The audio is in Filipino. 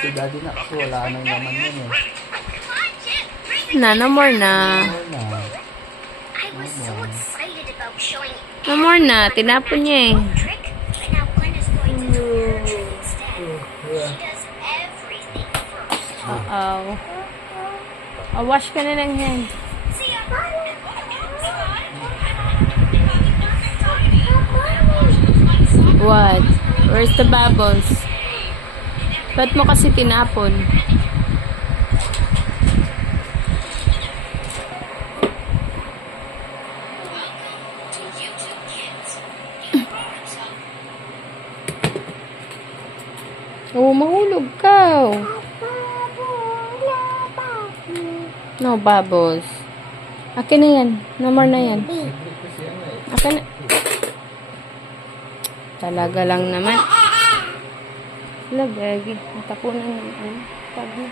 Si Daddy na kasi wala nang naman yun eh. No more na. Wala. I was so excited about showing No more na. Tinapon niya eh. trick, but now Gwen is going to do her trick instead. She does everything first. Uh-oh. Wash ka na ng hand. See ya. What? Where's the bubbles? Ba't mo kasi tinapon? Oh, mahulog ka. No bubbles. Akin na yan. No more na yan. Akin na. Talaga lang naman. Lagagi. Natapunan ng pag na.